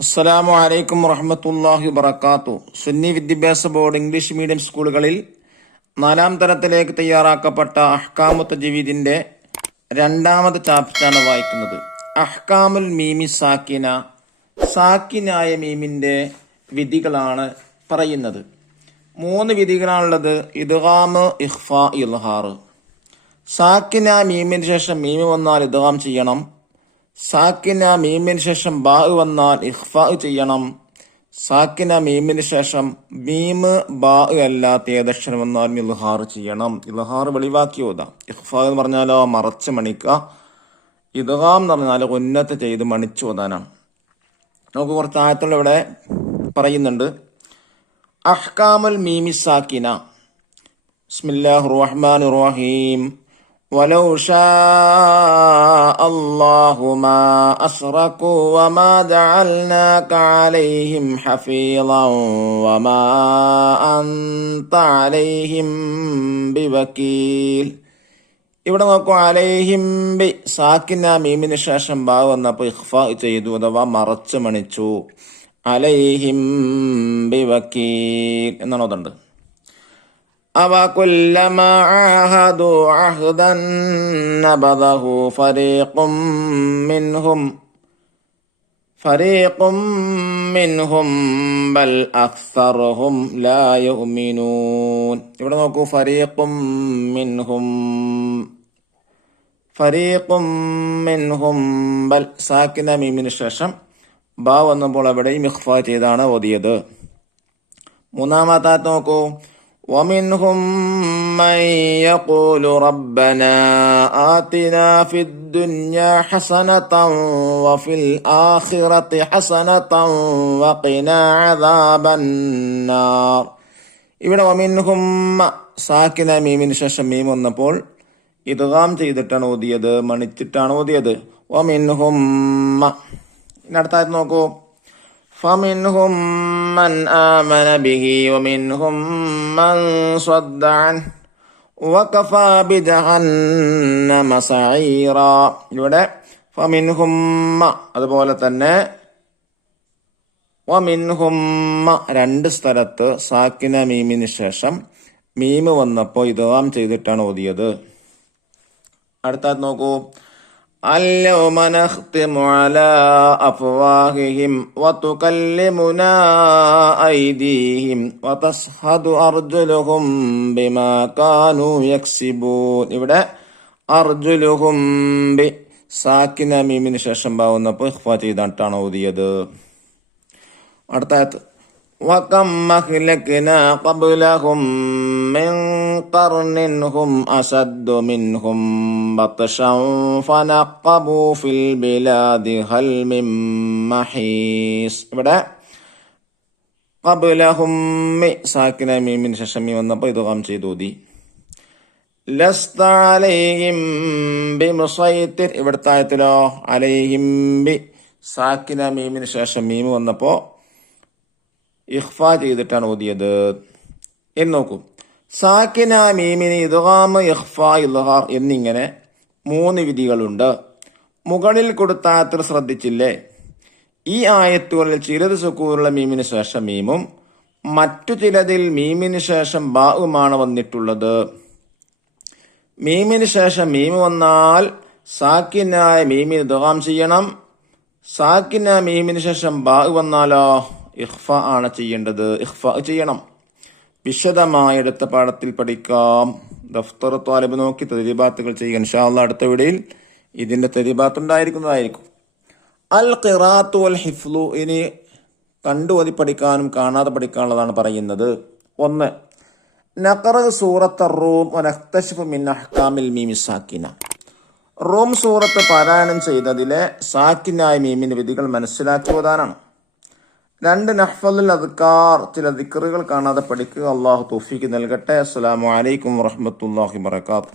അസ്സലാമു അലൈക്കും വറഹ്മത്തുള്ളാഹി വബറകാത്തു. സുന്നി വിദ്യാഭ്യാസ ബോർഡ് ഇംഗ്ലീഷ് മീഡിയം സ്കൂളുകളിൽ 4-ാം തരത്തിലേക്ക് തയ്യാറാക്കപ്പെട്ട അഹ്കാമു തജ്വീദിന്റെ 2ാമത് ചാപ്റ്ററാണ് വായിക്കുന്നത്. അഹ്കാമുൽ മീമി സാക്കിന, സാക്കിനായ മീമിന്റെ വിധികളാണ് പറയുന്നത്. 3 വിധികളാണുള്ളത്. ഇദ്ഗാം, ഇഖ്ഫാ, ഇൽഹാർ. സാക്കിന മീമിന് ശേഷം മീമ് വന്നാൽ ഇദ്ഗാം ചെയ്യണം. സാക്കിന മീമിന് ശേഷം ബാ വന്നാൽ ഇഖ്ഫാ ചെയ്യണം. സാക്കിന മീമിന് ശേഷം മീമ് ബാ അല്ലാത്ത ഏതക്ഷരം വന്നാലും ഇൽഹാർ ചെയ്യണം. ഇൽഹാർ വെളിവാക്കി ഓതാം. ഇഖ്ഫാ എന്ന് പറഞ്ഞാലോ മറച്ച് മണിക്കുക. ഇദ്ഗാം എന്ന് പറഞ്ഞാൽ ഉന്നത്ത് ചെയ്ത് മണിച്ചോതാനാണ്. നമുക്ക് കുറച്ച് ആയത്തുകൾ ഇവിടെ പറയുന്നുണ്ട്. അഹ്കാമുൽ മീമി സാക്കിന. ബിസ്മില്ലാഹിർ റഹ്മാനിർ റഹീം. വലൗ ശാഅ അല്ലാഹു മാ അശ്റകൂ വമാ ജഅൽനാക അലൈഹിം ഹഫീളൻ വമാ അൻത അലൈഹിം ബിവകീൽ. ഇവിടെ നോക്കൂ, അലൈഹിം ബി സാക്കിന മീമിന് ശേഷം ബാ വന്നപ്പോൾ ഇഖ്ഫാ ചെയ്തു, അഥവാ മറച്ച് മണിച്ചു. അലൈഹിം ബിവകീൽ എന്നാണ് അതുണ്ട്. അവ കുല്ലമാ ആഹദു അഹ്ദൻ നബദഹു ഫരീഖും മിൻഹും ബൽ അക്സറുഹും ലാ യുഅ്മിനൂൻ. ഇവിടെ നോക്കൂ, ഫരീഖും മിൻഹും ബൽ സാക്കിന മീമിന് ശേഷം ബാ വന്നപ്പോൾ അവിടെയും ഇഖ്ഫാ ചെയ്താണ് ഓതിയത്. 3-ാമത്തെ ആയത്ത് നോക്കൂ. ومنهم من يقول ربنا آتنا في الدنيا حسنة وفي الآخرة حسنة وقنا عذاب النار. ഇവിടെ വമിൻഹും സാക്കിന മീമിന് ശേഷം മീം വന്നപ്പോൾ ഇദ്ഗാം ചെയ്തിട്ടാണ് ഓതിയത്, മണിച്ചിട്ടാണ് ഓതിയത്. വമിൻഹും. അടുത്ത ആയത്ത് നോക്കൂ. فمنهم من آمن به ومنهم من صد عنه وكفى بجهنم سعيرا. ഇവിടെ ഫമിൻഹും അതുപോലെ തന്നെ വമിൻഹും 2 സ്ഥലത്ത് സാക്കിന മീമിന് ശേഷം മീമ് വന്നപ്പോൾ ഇദ്ഗാം ചെയ്തിട്ടാണ് ഓതിയത്. അടുത്തത് നോക്കൂ. اليوم نختم على أفواههم وتكلمنا أيديهم وتشهد أرجلهم بما كانوا يكسبون. ഇവിടെ അർജുലുഹും ബി സാക്കിന മീമിന് ശേഷം ബാവുന്നപ്പോൾ ഇഖ്ഫാ ചെയ്തിട്ടാണ് ഓതിയത്. അടുത്ത وكم أهلكنا قبلهم من قرن هم أشد منهم بطشا فنقبوا في البلاد هل من محيص. ഇവിടെ قبلهم സാക്കിന മീമിന് ശേഷം മീം വന്നപ്പോൾ ഇദ്ഗാം ചെയ്തു ഓതി. ലസ്ത അലൈഹിം ബിമുസൈത്തിർ. ഇവിടുത്തെ ആയത്തിലോ അലൈഹിം ബി സാക്കിന മീമിന് ശേഷം മീം വന്നപ്പോൾ ഇഖ്ഫാ ചെയ്തിട്ടാണ് ഓതിയത് എന്ന് നോക്കൂ. സാക്കിന മീമിന് ഇദ്ഗാം, ഇഖ്ഫാ, ഇൽഹാർ എന്നിങ്ങനെ 3 വിധികളുണ്ട്. മുകളിൽ കൊടുത്ത ആയത്തിൽ ശ്രദ്ധിച്ചില്ലേ? ഈ ആയത്തുകളിൽ ചിലത് സുക്കൂനുള്ള മീമിന് ശേഷം മീമും മറ്റു ചിലതിൽ മീമിന് ശേഷം ബാഉമാണ് വന്നിട്ടുള്ളത്. മീമിന് ശേഷം മീമ് വന്നാൽ സാക്കിനായ മീമിന് ഇദ്ഗാം ചെയ്യണം. സാക്കിന മീമിന് ശേഷം ബാ വന്നാലോ ഇഖ്ഫാ ആണ് ചെയ്യേണ്ടത്, ഇഖ്ഫാ ചെയ്യണം. വിശദമായ അടുത്ത പാഠത്തിൽ പഠിക്കാം. ദഫ്തർ ത്വാലിബ് നോക്കി തദ്രീബാത്തുകൾ ചെയ്യുക. ഇൻഷാ അല്ലാഹ് അടുത്ത വീഡിയോയിൽ ഇതിന്റെ തദ്രീബാത്ത് ഉണ്ടായിരിക്കുന്നതായിരിക്കും. അൽ ഖിറാഅത്തു വൽ ഹിഫ്ളു. ഇനി കണ്ടു ഓതി പഠിക്കാനും കാണാതെ പഠിക്കാനുള്ളതാണ് പറയുന്നത്. 1. നഖറ സൂറത്ത് റൂം വനക്തശിഫു മിൻ അഹ്കാമിൽ മീമി സാക്കിന. റൂം സൂറത്ത് പാരായണം ചെയ്തതിലെ സാക്കിനായ മീമിന്റെ വിധികൾ മനസ്സിലാക്കി ഓതാനാണ്. 2. നഹ്ഫലുൽ അദ്കാർ. ചില ദിക്റുകൾ കാണാതെ പഠിക്കുക. അല്ലാഹു തൗഫീഖ് നൽകട്ടെ. അസ്സലാമു അലൈക്കും വറഹ്മത്തുള്ളാഹി വബറകാതുഹു.